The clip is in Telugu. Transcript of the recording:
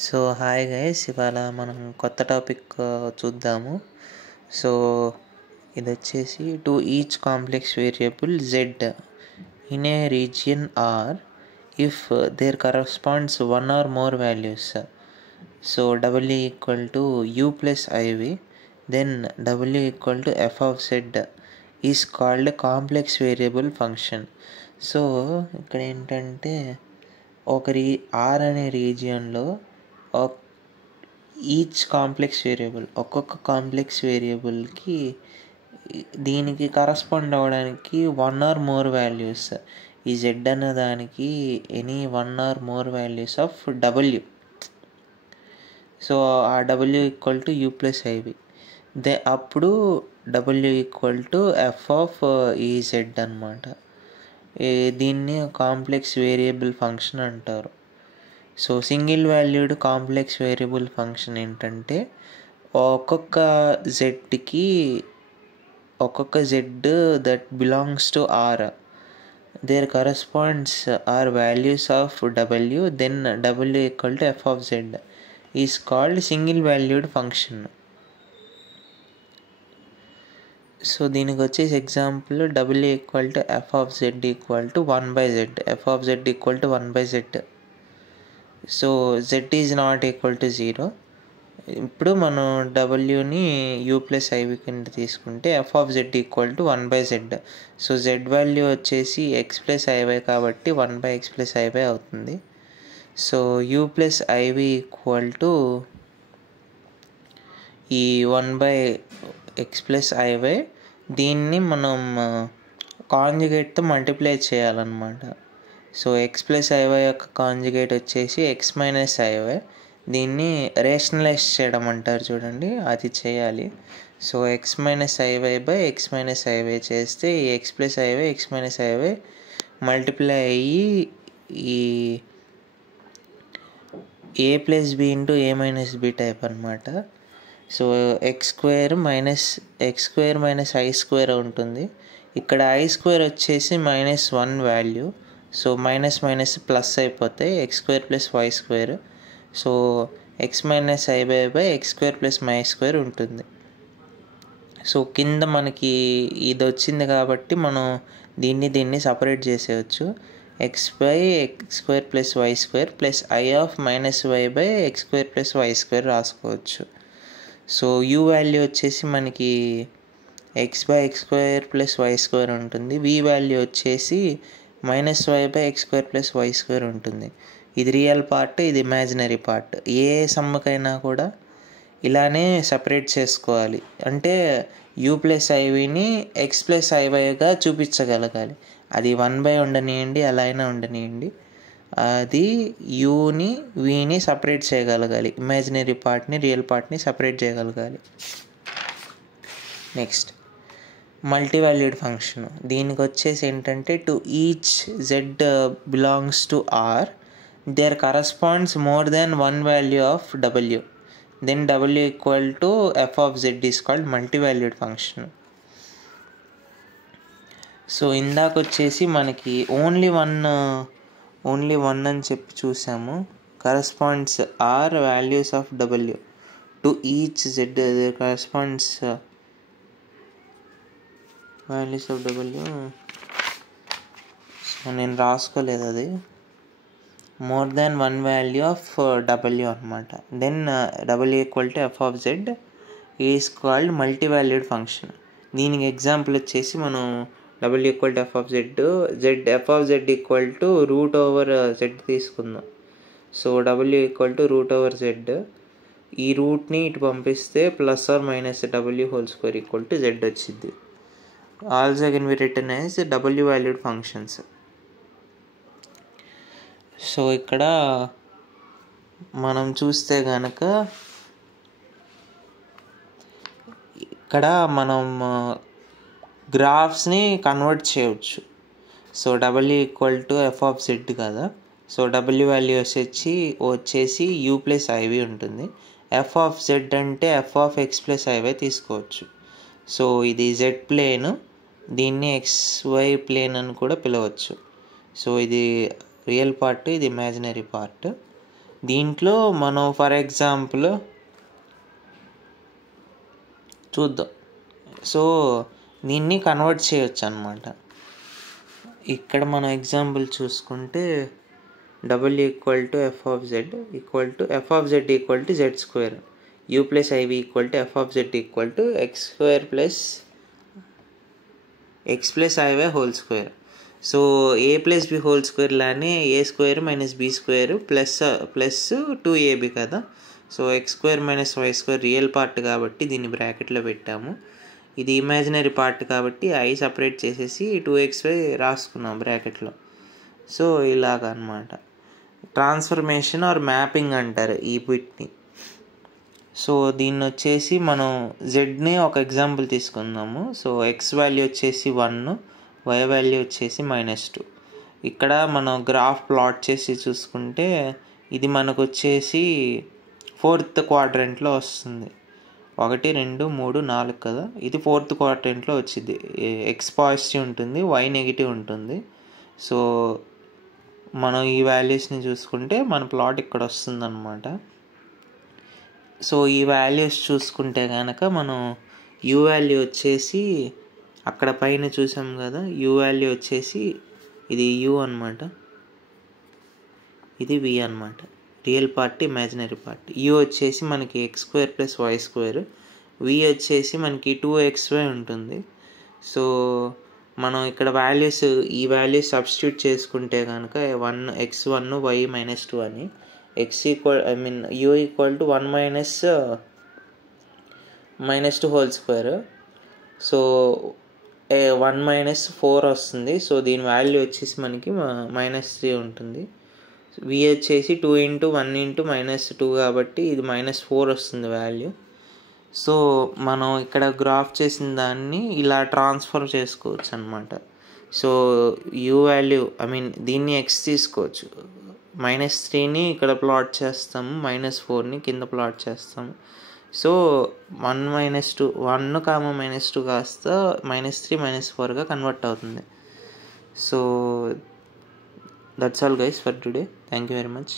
సో హాయ్ గైస్, ఇవాళ మనం కొత్త టాపిక్ చూద్దాము. సో ఇది వచ్చేసి to each complex variable z in a region or if there corresponds one or more values. So w equal to u plus iv, then w equal to f of z is called complex variable function. So ఇక్కడ ఏంటంటే r అనే రీజియన్లో ఈచ్ కాంప్లెక్స్ వేరియబుల్, ఒక్కొక్క కాంప్లెక్స్ వేరియబుల్కి దీనికి కరస్పాండ్ అవ్వడానికి వన్ ఆర్ మోర్ వాల్యూస్, ఈ z అనే దానికి any one or more values of w. So ఆ w equal to u plus iv, అప్పుడు w equal to f of ఈ z అనమాట. దీన్ని కాంప్లెక్స్ వేరియబుల్ ఫంక్షన్ అంటారు. So single valued complex variable function ఏంటంటే ఒక్కొక్క z that belongs to r, there corresponds are values of w, then w equal to f of z is called single valued function. So దీనికి వచ్చేసి example w equal to f of z equal to 1/z, f of z equal to 1/z. So z is not equal to 0. ఇప్పుడు మనం wని u ప్లస్ iv కింద తీసుకుంటే f of z equal to 1/z. So z value వచ్చేసి x ప్లస్ iy కాబట్టి 1/x ప్లస్ iy అవుతుంది. So u plus iv equal to ఈ 1/x ప్లస్ iy, దీన్ని మనం కాంజుగేట్తో మల్టిప్లై చేయాలన్నమాట. సో x ప్లస్ iy యొక్క కాంజుగేట్ వచ్చేసి x మైనస్ iy, దీన్ని రేషనలైజ్ చేయడం అంటారు చూడండి, అది చేయాలి. So x minus iy by x minus iy చేస్తే ఈ x plus iy x minus iy multiply అయ్యి ఈ a plus b into a minus b type అనమాట. So x square minus i square ఉంటుంది. ఇక్కడ i స్క్వేర్ వచ్చేసి -1 value. So minus minus plus అయిపోతాయి, x square plus y square. So x minus i by x square plus మై స్క్వేర్ ఉంటుంది. సో కింద మనకి ఇది వచ్చింది కాబట్టి మనం దీన్ని సపరేట్ చేసేయచ్చు. x by x square plus y square plus i of minus y by x square plus y square రాసుకోవచ్చు. సో u వాల్యూ వచ్చేసి మనకి x by x square plus y square ఉంటుంది. v వాల్యూ వచ్చేసి -y by x square plus y square ఉంటుంది. ఇది రియల్ పార్ట్, ఇది ఇమాజినరీ పార్ట్. ఏ సమ్మకైనా కూడా ఇలానే సపరేట్ చేసుకోవాలి. అంటే u ప్లస్ ivని x ప్లస్ ivyగా చూపించగలగాలి. అది 1/, ఉండనియండి, అలా అయినా ఉండనియండి, అది యూని వీని సపరేట్ చేయగలగాలి. ఇమాజినరీ పార్ట్ని రియల్ పార్ట్ని సపరేట్ చేయగలగాలి. Next multivalued function. దీనికి వచ్చేసి ఏంటంటే to each z belongs to r, there corresponds more than one value of w, then w equal to f of z is called multivalued function. So ఇందాక వచ్చేసి మనకి ఓన్లీ వన్ అని చెప్పి చూసాము. Corresponds are values of w to each z, there corresponds values of w. So నేను రాసుకోలేదు, అది more than one value of w అనమాట. Then w equal to f of z is called multivalued function. దీనికి ఎగ్జాంపుల్ వచ్చేసి మనం w equal to f of z, f of z equal to root over z తీసుకుందాం. So w equal to root over z, ఈ రూట్ని ఇటు పంపిస్తే plus or minus w whole square equal to z వచ్చింది. Also can be written as w valued functions. So ఇక్కడ మనం చూస్తే కనుక ఇక్కడ మనం గ్రాఫ్స్ని కన్వర్ట్ చేయవచ్చు. So w equal to f of z కదా. సో w వాల్యూ వచ్చేసి u ప్లస్ iv ఉంటుంది. f ఆఫ్ z అంటే f of x plus iy తీసుకోవచ్చు. సో ఇది z ప్లేన్, దీన్ని xy ప్లేన్ అని కూడా పిలవచ్చు. సో ఇది రియల్ పార్ట్, ఇది ఇమాజినరీ పార్ట్. దీంట్లో మనం ఫర్ ఎగ్జాంపుల్ చూద్దాం. సో దీన్ని కన్వర్ట్ చేయొచ్చు అన్నమాట. ఇక్కడ మనం ఎగ్జాంపుల్ చూసుకుంటే W = f of z = f of z = z square, u plus iv = f of z = x square plus x plus iy whole square. So a plus b whole square లానే a square minus b square plus 2ab కదా. So x square minus y square real part కాబట్టి దీన్ని బ్రాకెట్లో పెట్టాము. ఇది ఇమాజినరీ పార్ట్ కాబట్టి i సపరేట్ చేసేసి 2xy రాసుకున్నాం బ్రాకెట్లో. సో ఇలాగ అన్నమాట. ట్రాన్స్ఫర్మేషన్ ఆర్ మ్యాపింగ్ అంటారు ఈ బిట్ని. సో దీన్ని వచ్చేసి మనం జెడ్ని ఒక ఎగ్జాంపుల్ తీసుకుందాము. సో ఎక్స్ వాల్యూ వచ్చేసి 1, వై వాల్యూ వచ్చేసి -2. ఇక్కడ మనం గ్రాఫ్ ప్లాట్ చేసి చూసుకుంటే ఇది మనకు వచ్చేసి 4th క్వాడ్రంట్లో వస్తుంది. 1 2 3 4 కదా. ఇది 4th క్వాడ్రంట్లో వచ్చింది. ఎక్స్ పాజిటివ్ ఉంటుంది, వై నెగిటివ్ ఉంటుంది. సో మనం ఈ వాల్యూస్ని చూసుకుంటే మన ప్లాట్ ఇక్కడ వస్తుంది అన్నమాట. సో ఈ వాల్యూస్ చూసుకుంటే కనుక మనం యూ వాల్యూ వచ్చేసి అక్కడ పైన చూసాం కదా, యూ వాల్యూ వచ్చేసి ఇది యూ అనమాట, ఇది వి అనమాట. Real part, imaginary part. You వచ్చేసి మనకి x² + y², వి వచ్చేసి మనకి 2xy ఉంటుంది. సో మనం ఇక్కడ వాల్యూస్, ఈ వాల్యూస్ సబ్స్టిట్యూట్ చేసుకుంటే కనుక x1 y -2 అని, u = 1 - 2 whole square. సో 1 - 4 వస్తుంది. సో దీని వాల్యూ వచ్చేసి మనకి -3 ఉంటుంది. వి వచ్చేసి 2 × 1 × -2 కాబట్టి ఇది -4 వస్తుంది వాల్యూ. సో మనం ఇక్కడ గ్రాఫ్ చేసిన దాన్ని ఇలా ట్రాన్స్ఫర్ చేసుకోవచ్చు అన్నమాట. సో యూ వాల్యూ దీన్ని x తీసుకోవచ్చు, -3ని ఇక్కడ ప్లాట్ చేస్తాము, -4ని కింద ప్లాట్ చేస్తాము. సో 1 - 2 1, కాస్త -3 -4గా కన్వర్ట్ అవుతుంది. So that's all guys for today. Thank you very much.